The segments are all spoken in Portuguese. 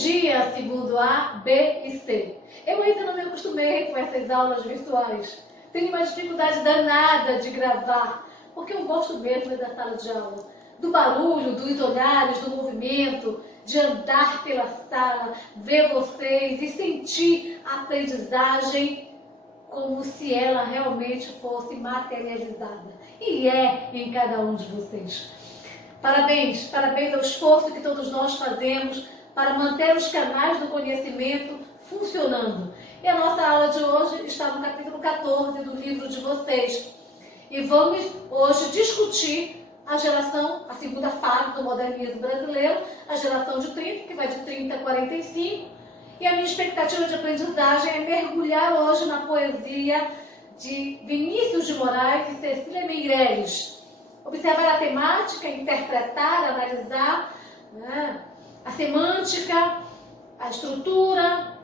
dia, segundo A, B e C. Eu ainda não me acostumei com essas aulas virtuais. Tenho uma dificuldade danada de gravar, porque eu gosto mesmo da sala de aula. Do barulho, dos olhares, do movimento, de andar pela sala, ver vocês e sentir a aprendizagem como se ela realmente fosse materializada. E é em cada um de vocês. Parabéns, parabéns ao esforço que todos nós fazemos para manter os canais do conhecimento funcionando. E a nossa aula de hoje está no capítulo 14 do livro de vocês. E vamos hoje discutir a segunda fase do modernismo brasileiro, a geração de 30, que vai de 30 a 45. E a minha expectativa de aprendizagem é mergulhar hoje na poesia de Vinícius de Moraes e Cecília Meirelles. Observar a temática, interpretar, analisar, né, a semântica, a estrutura,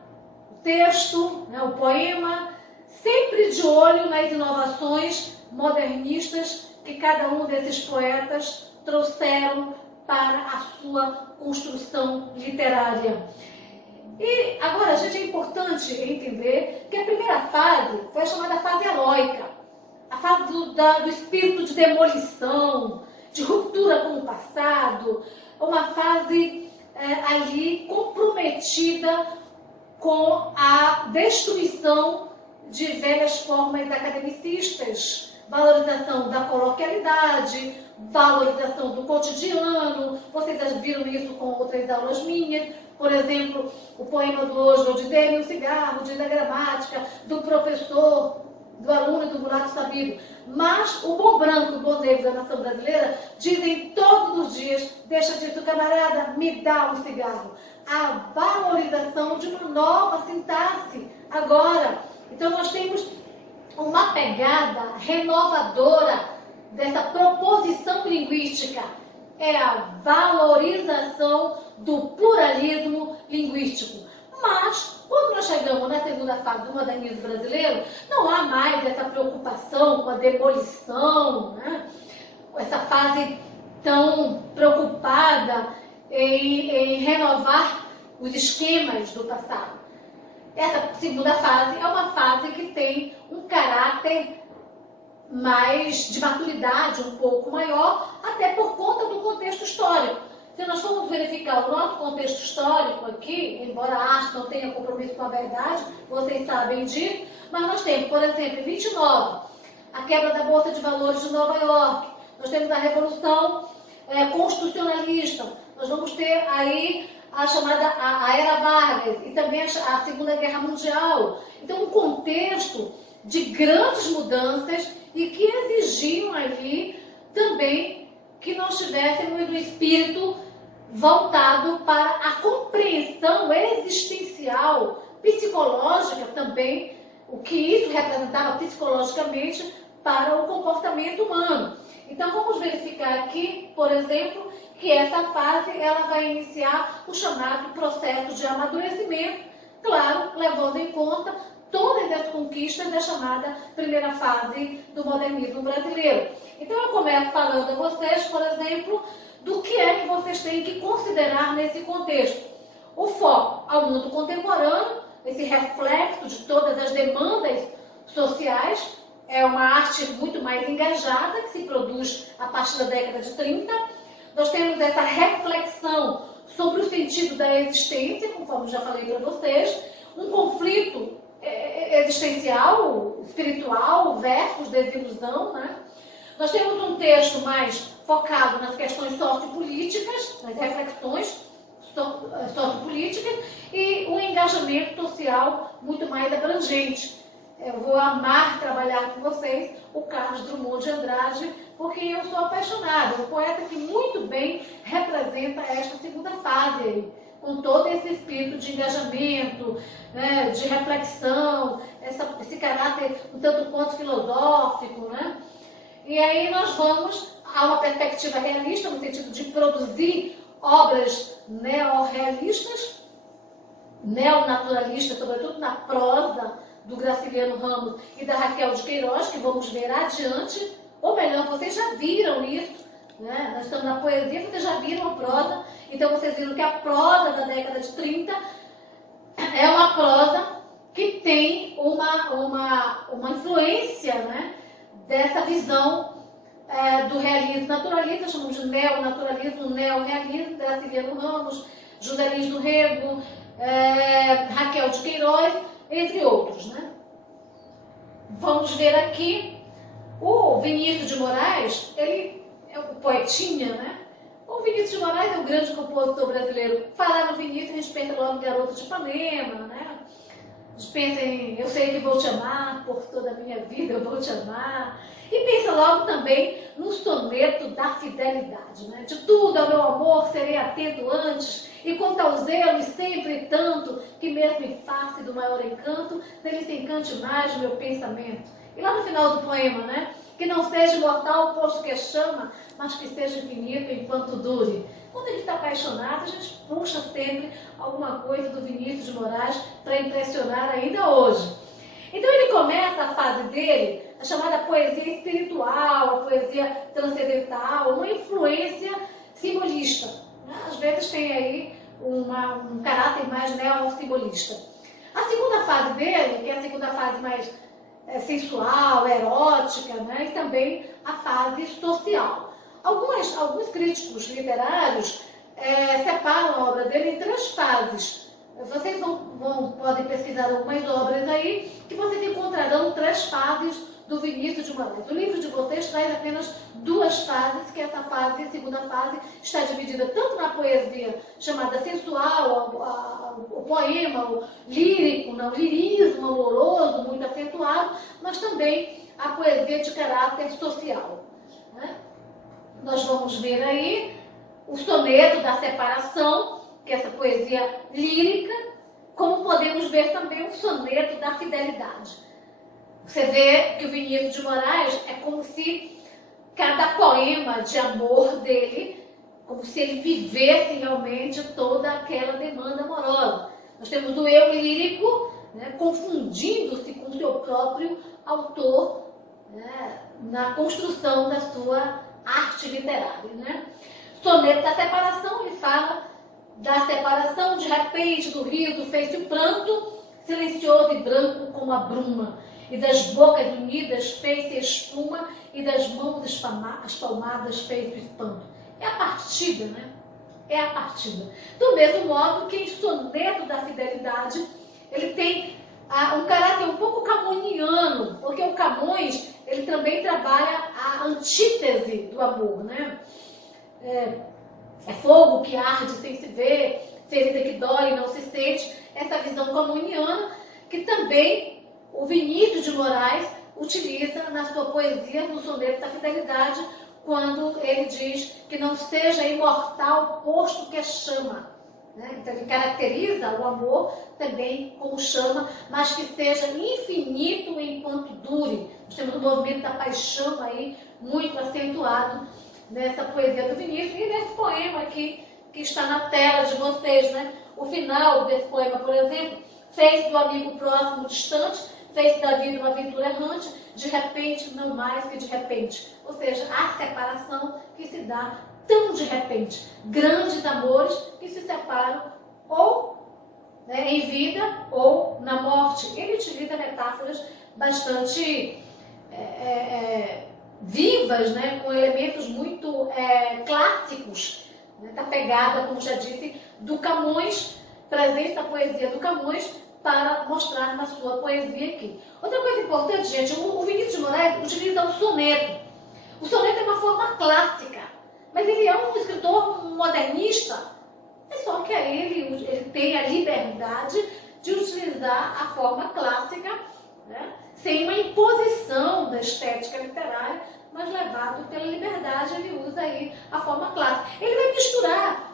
o texto, né, o poema, sempre de olho nas inovações modernistas que cada um desses poetas trouxeram para a sua construção literária. E agora, gente, é importante entender que a primeira fase foi a chamada fase heróica. A fase do espírito de demolição, de ruptura com o passado, uma fase ali comprometida com a destruição de velhas formas academicistas, valorização da coloquialidade, valorização do cotidiano. Vocês já viram isso com outras aulas minhas, por exemplo, o poema do Oswald, dê-me um cigarro, diz a gramática, do professor, do aluno e do mulato sabido. Mas o bom branco e o bom negro da nação brasileira dizem todos os dias, deixa disso, camarada, me dá um cigarro. A valorização de uma nova sintaxe agora. Então nós temos uma pegada renovadora dessa proposição linguística. É a valorização do pluralismo linguístico. Mas, quando nós chegamos na segunda fase do modernismo brasileiro, não há mais essa preocupação com a demolição, né? Essa fase tão preocupada em renovar os esquemas do passado. Essa segunda fase é uma fase que tem um caráter mais de maturidade, um pouco maior, até por conta do contexto histórico. Se nós formos verificar o nosso contexto histórico aqui, embora a arte não tenha compromisso com a verdade, vocês sabem disso, mas nós temos, por exemplo, em 29, a quebra da Bolsa de Valores de Nova York, nós temos a Revolução Constitucionalista, nós vamos ter aí a chamada a Era Vargas e também a Segunda Guerra Mundial. Então, um contexto de grandes mudanças e que exigiam ali também que nós tivéssemos o espírito voltado para a compreensão existencial, psicológica também, o que isso representava psicologicamente para o comportamento humano. Então vamos verificar aqui, por exemplo, que essa fase ela vai iniciar o chamado processo de amadurecimento, claro, levando em conta todas as conquistas da chamada primeira fase do modernismo brasileiro. Então eu começo falando a vocês, por exemplo, do que é que vocês têm que considerar nesse contexto. O foco ao mundo contemporâneo, esse reflexo de todas as demandas sociais, é uma arte muito mais engajada, que se produz a partir da década de 30. Nós temos essa reflexão sobre o sentido da existência, conforme já falei para vocês, um conflito existencial, espiritual, versus desilusão, né? Nós temos um texto mais focado nas questões sociopolíticas, nas reflexões sociopolíticas e um engajamento social muito mais abrangente. Eu vou amar trabalhar com vocês o Carlos Drummond de Andrade, porque eu sou apaixonada, um poeta que muito bem representa esta segunda fase aí, com todo esse espírito de engajamento, né, de reflexão, esse caráter um tanto quanto filosófico, né? E aí nós vamos a uma perspectiva realista, no sentido de produzir obras neorrealistas, neonaturalistas, sobretudo na prosa do Graciliano Ramos e da Raquel de Queiroz, que vamos ver adiante, ou melhor, vocês já viram isso né? Nós estamos na poesia, vocês já viram a prosa, então vocês viram que a prosa da década de 30 é uma prosa que tem uma influência, né, dessa visão do realismo naturalista, chamamos de neonaturalismo, neorrealismo, Graciliano Ramos, José Lins do Rego, Raquel de Queiroz, entre outros, né? Vamos ver aqui o Vinícius de Moraes, ele é o poetinha, né? O Vinícius de Moraes é um grande compositor brasileiro. Falar no Vinícius, a gente pensa logo no Garoto de Ipanema, né? A gente pensa em Eu Sei Que Vou Te Amar, por toda a minha vida eu vou te amar. E pensa logo também no soneto da fidelidade, né? De tudo ao meu amor serei atento antes, e quanto ao zelo e sempre tanto, que mesmo em face do maior encanto, nele se encante mais o meu pensamento. E lá no final do poema, né? Que não seja imortal o posto que chama, mas que seja infinito enquanto dure. Quando a gente está apaixonado, a gente puxa sempre alguma coisa do Vinícius de Moraes para impressionar ainda hoje. Então ele começa a fase dele, a chamada poesia espiritual, a poesia transcendental, uma influência simbolista, né? Às vezes tem aí um caráter mais neossimbolista. A segunda fase dele, que é a segunda fase mais sensual, erótica, né? E também a fase social. Alguns críticos literários separam a obra dele em 3 fases. Vocês podem pesquisar algumas obras aí, que vocês encontrarão 3 fases do Vinícius de Moraes. O livro de vocês traz apenas 2 fases, que essa fase, a segunda fase, está dividida tanto na poesia chamada sensual, o poema, o lírico, o lirismo amoroso, muito acentuado, mas também a poesia de caráter social, né? Nós vamos ver aí o soneto da separação, que é essa poesia lírica, como podemos ver também o soneto da fidelidade. Você vê que o Vinícius de Moraes é como se cada poema de amor dele, como se ele vivesse realmente toda aquela demanda amorosa. Nós temos o eu lírico, né, confundindo-se com o seu próprio autor, né, na construção da sua arte literária, né? Soneto da separação, ele fala da separação, de repente, do riso fez-se o pranto, silencioso e branco como a bruma, e das bocas unidas fez-se espuma, e das mãos espalmadas fez-se espanto. É a partida, né? É a partida. Do mesmo modo que em Soneto da Fidelidade, ele tem um caráter um pouco camoniano, porque o Camões, ele também trabalha a antítese do amor, né? É fogo que arde sem se ver, ferida que dói e não se sente, essa visão camoniana que também o Vinícius de Moraes utiliza na sua poesia, no Soneto da Fidelidade, quando ele diz que não seja imortal posto que chama. Né? Então ele caracteriza o amor também como chama, mas que seja infinito enquanto dure. Nós temos um movimento da paixão aí muito acentuado nessa poesia do Vinícius e nesse poema aqui que está na tela de vocês, né? O final desse poema, por exemplo, fez do amigo próximo distante, fez da vida uma aventura errante, de repente, não mais que de repente. Ou seja, a separação que se dá tão de repente. Grandes amores que se separam ou em vida ou na morte. Ele utiliza metáforas bastante vivas, né, com elementos muito clássicos, né, da pegada, como já disse, do Camões, presente na poesia do Camões, para mostrar na sua poesia aqui. Outra coisa importante, gente, o Vinícius de Moraes utiliza o soneto. O soneto é uma forma clássica, mas ele é um escritor modernista, é só que ele tem a liberdade de utilizar a forma clássica, né, sem uma imposição da estética literária, mas levado pela liberdade, ele usa aí a forma clássica. Ele vai misturar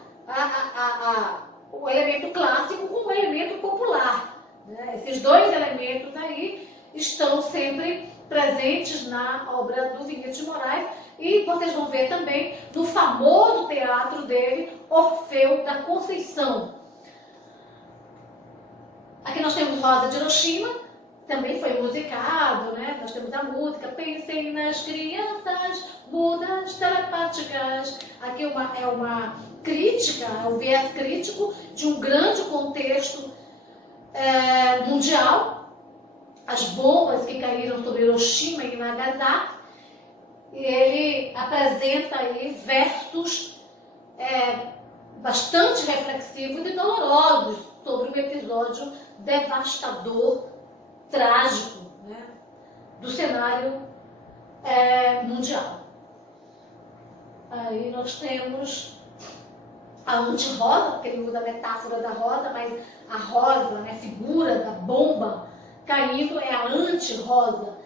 o elemento clássico com o elemento popular. Né? Esses 2 elementos aí estão sempre presentes na obra do Vinícius de Moraes e vocês vão ver também no famoso teatro dele, Orfeu da Conceição. Aqui nós temos Rosa de Hiroshima, também foi musicado, né? Nós temos a música Pensem nas crianças mudas telepáticas. Aqui é uma crítica, é um viés crítico de um grande contexto mundial. As bombas que caíram sobre Hiroshima e Nagasaki. E ele apresenta aí versos bastante reflexivos e dolorosos sobre um episódio devastador, trágico, né, do cenário mundial. Aí nós temos a anti-rosa, porque ele usa a metáfora da rosa, mas a rosa, né, a figura da bomba caindo é a anti-rosa.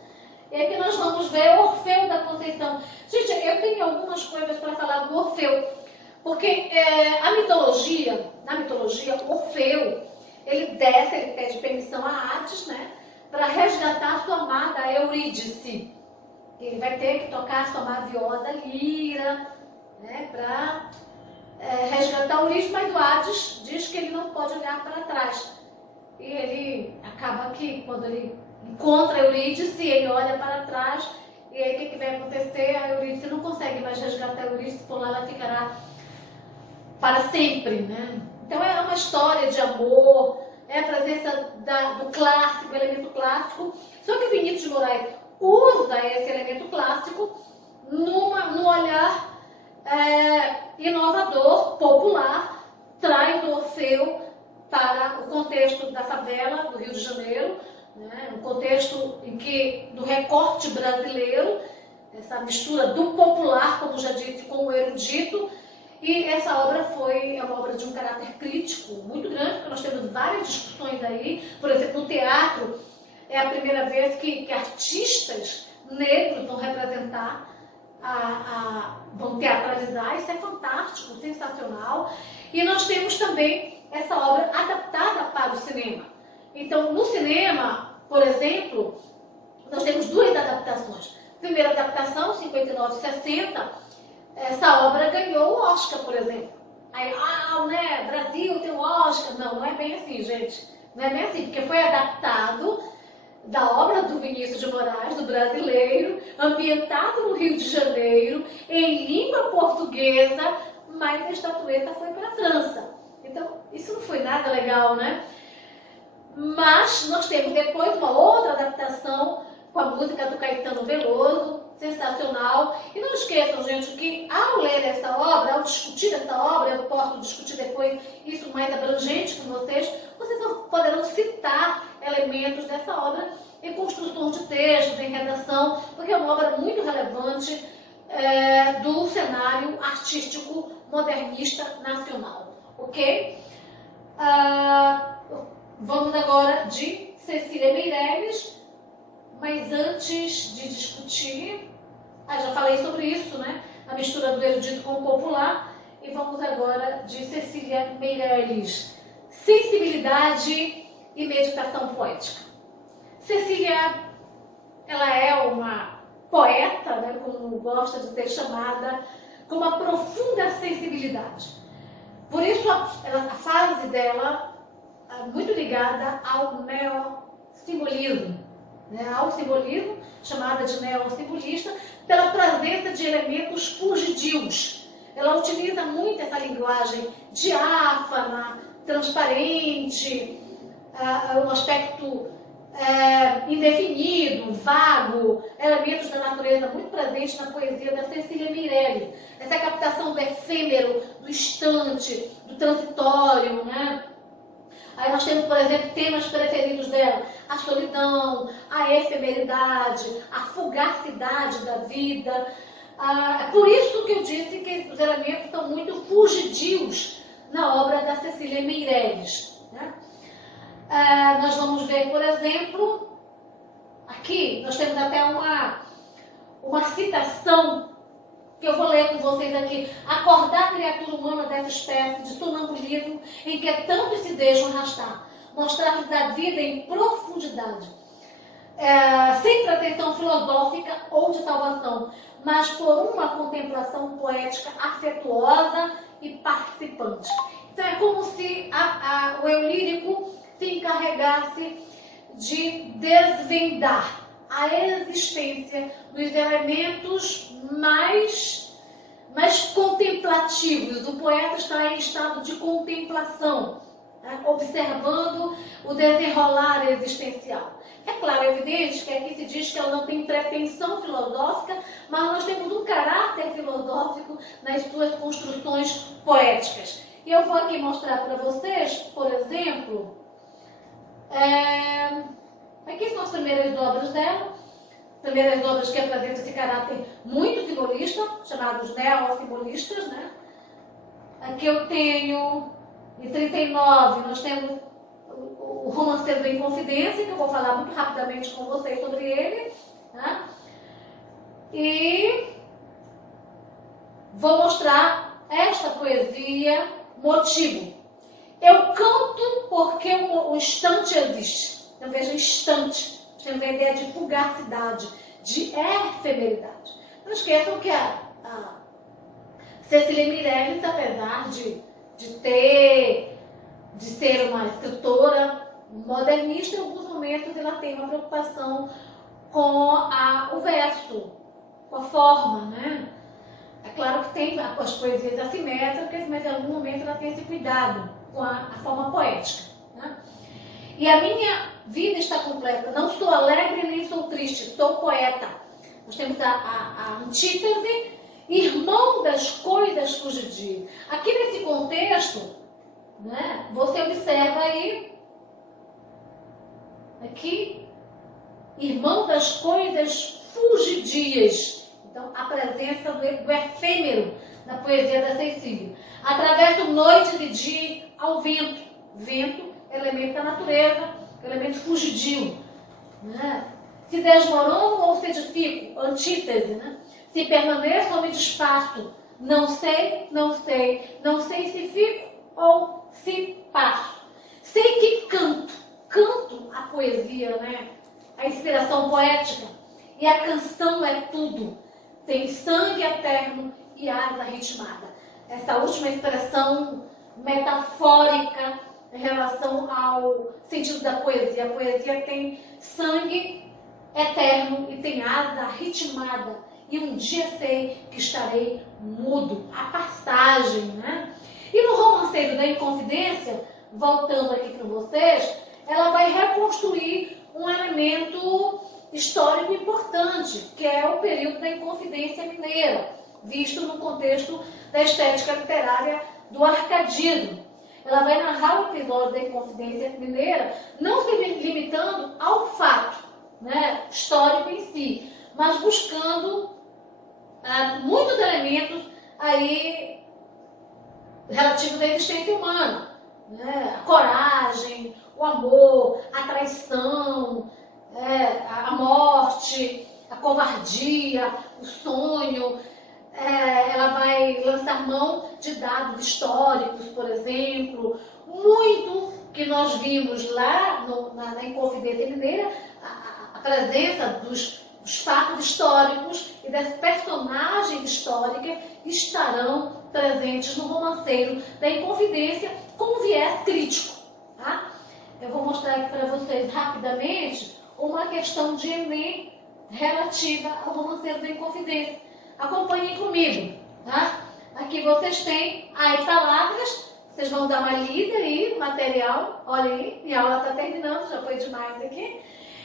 E aqui nós vamos ver Orfeu da Conceição. Gente, eu tenho algumas coisas para falar do Orfeu, porque na mitologia, Orfeu, ele pede permissão a Hades, né, para resgatar sua amada Eurídice. Ele vai ter que tocar sua maviosa lira, né, para resgatar Eurídice, mas o Hades diz que ele não pode olhar para trás. E ele acaba que, quando ele encontra Eurídice, ele olha para trás, e aí o que vai acontecer? A Eurídice não consegue mais resgatar a Eurídice, por lá ela ficará para sempre, né? Então é uma história de amor, é a presença do clássico, do elemento clássico. Só que Vinícius de Moraes usa esse elemento clássico num olhar inovador, popular, traz o Orfeu para o contexto da favela do Rio de Janeiro, né? Um contexto em que, no recorte brasileiro, essa mistura do popular, como já disse, com o erudito. E essa obra é uma obra de um caráter crítico muito grande, porque nós temos várias discussões aí. Por exemplo, no teatro, é a primeira vez que artistas negros vão representar, vão teatralizar. Isso é fantástico, sensacional. E nós temos também essa obra adaptada para o cinema. Então, no cinema, por exemplo, nós temos duas adaptações. Primeira adaptação, 59-60, essa obra ganhou o Oscar, por exemplo. Aí, né, Brasil tem o Oscar. Não é bem assim, gente. Não é bem assim, porque foi adaptado da obra do Vinícius de Moraes, do brasileiro, ambientado no Rio de Janeiro, em língua portuguesa, mas a estatueta foi para a França. Então, isso não foi nada legal, né? Mas nós temos depois uma outra adaptação com a música do Caetano Veloso, sensacional. E não esqueçam, gente, que ao ler essa obra, ao discutir essa obra, eu posso discutir depois isso mais abrangente com vocês poderão citar elementos dessa obra em construção de textos, em redação, porque é uma obra muito relevante do cenário artístico modernista nacional. Ok? Vamos agora de Cecília Meirelles, mas antes de discutir, já falei sobre isso, né? A mistura do erudito com o popular, e vamos agora de Cecília Meirelles, sensibilidade e meditação poética. Cecília, ela é uma poeta, né, como gosta de ser chamada, com uma profunda sensibilidade. Por isso a fase dela é muito ligada ao neossimbolismo, né, ao simbolismo, chamada de neossimbolista, pela presença de elementos fugidios. Ela utiliza muito essa linguagem diáfana, transparente, um aspecto indefinido, vago, elementos da natureza muito presentes na poesia da Cecília Meirelles. Essa captação do efêmero, do instante, do transitório, né? Aí nós temos, por exemplo, temas preferidos dela: a solidão, a efemeridade, a fugacidade da vida. Por isso que eu disse que os elementos são muito fugidios na obra da Cecília Meirelles, né? Nós vamos ver, por exemplo, aqui nós temos até uma citação que eu vou ler com vocês aqui: acordar a criatura humana dessa espécie de sonambulismo em que tantos se deixam arrastar, mostrar-lhes a vida em profundidade, sem pretensão filosófica ou de salvação, mas por uma contemplação poética afetuosa e participante. Então é como se o eu lírico se encarregasse de desvendar a existência dos elementos mais contemplativos. O poeta está em estado de contemplação, né? Observando o desenrolar existencial. É claro, é evidente que aqui se diz que ela não tem pretensão filosófica, mas nós temos um caráter filosófico nas suas construções poéticas. E eu vou aqui mostrar para vocês, por exemplo, aqui são as primeiras obras dela, primeiras obras que apresentam esse caráter muito simbolista, chamados neossimbolistas, né? Aqui eu tenho, em 39, nós temos o Romanceiro da Inconfidência, que eu vou falar muito rapidamente com vocês sobre ele, né? E vou mostrar esta poesia, Motivo. Eu canto porque o instante existe. Então veja, instante. Temos a ideia de fugacidade, de efemeridade. Não esqueçam que a Cecília Meirelles, apesar de ser uma escritora modernista, em alguns momentos ela tem uma preocupação com o verso, com a forma, né? É claro que tem as poesias assimétricas, mas em algum momento ela tem esse cuidado com a forma poética, né? E a minha vida está completa. Não sou alegre nem sou triste, sou poeta. Nós temos a antítese, irmão das coisas fugidio. Aqui nesse contexto, né, você observa aí, aqui, irmão das coisas fugidias. Então, a presença do efêmero na poesia da Cecília. Atravesso noites e dia ao vento. Vento, elemento da natureza, elemento fugidio. Né? Se desmorono ou se edifico, antítese. Né? Se permaneço ou me desfaço, não sei, não sei, não sei se fico ou se passo. Sei que canto a poesia, né? A inspiração poética. E a canção é tudo. Tem sangue eterno e asa ritmada. Essa última expressão metafórica em relação ao sentido da poesia. A poesia tem sangue eterno e tem asa ritmada. E um dia sei que estarei mudo. A passagem, né? E no Romanceiro da Inconfidência, voltando aqui para vocês, ela vai reconstruir um elemento histórico importante, que é o período da Inconfidência Mineira, visto no contexto da estética literária do arcadismo. Ela vai narrar o episódio da Inconfidência Mineira, não se limitando ao fato, né, histórico em si, mas buscando muitos elementos aí relativos à existência humana, né? A coragem, o amor, a traição, a morte, a covardia, o sonho. Ela vai lançar mão de dados históricos, por exemplo, muito que nós vimos lá na Inconfidência Mineira, a presença dos fatos históricos e das personagens históricas estarão presentes no Romanceiro da Inconfidência com viés crítico. Tá? Eu vou mostrar aqui para vocês rapidamente uma questão de Enem relativa ao Romanceiro da Inconfidência. Acompanhem comigo. Tá? Aqui vocês têm as palavras, vocês vão dar uma lida aí no material. Olha aí, minha aula está terminando, já foi demais aqui.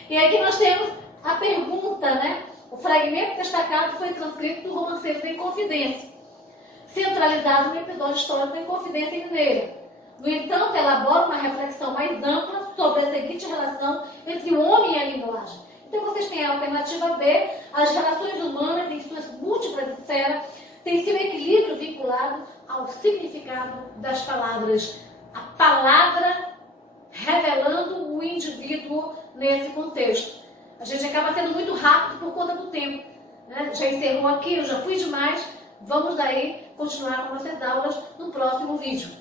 E aqui nós temos a pergunta, né? O fragmento destacado foi transcrito do Romanceiro da Inconfidência, centralizado no episódio histórico da Inconfidência Mineira. No entanto, elabora uma reflexão mais ampla sobre a seguinte relação entre o homem e a linguagem. Então, vocês têm a alternativa B, as relações humanas em suas múltiplas esferas têm seu equilíbrio vinculado ao significado das palavras. A palavra revelando o indivíduo nesse contexto. A gente acaba sendo muito rápido por conta do tempo. Né? Já encerrou aqui, eu já fui demais. Vamos daí continuar com nossas aulas no próximo vídeo.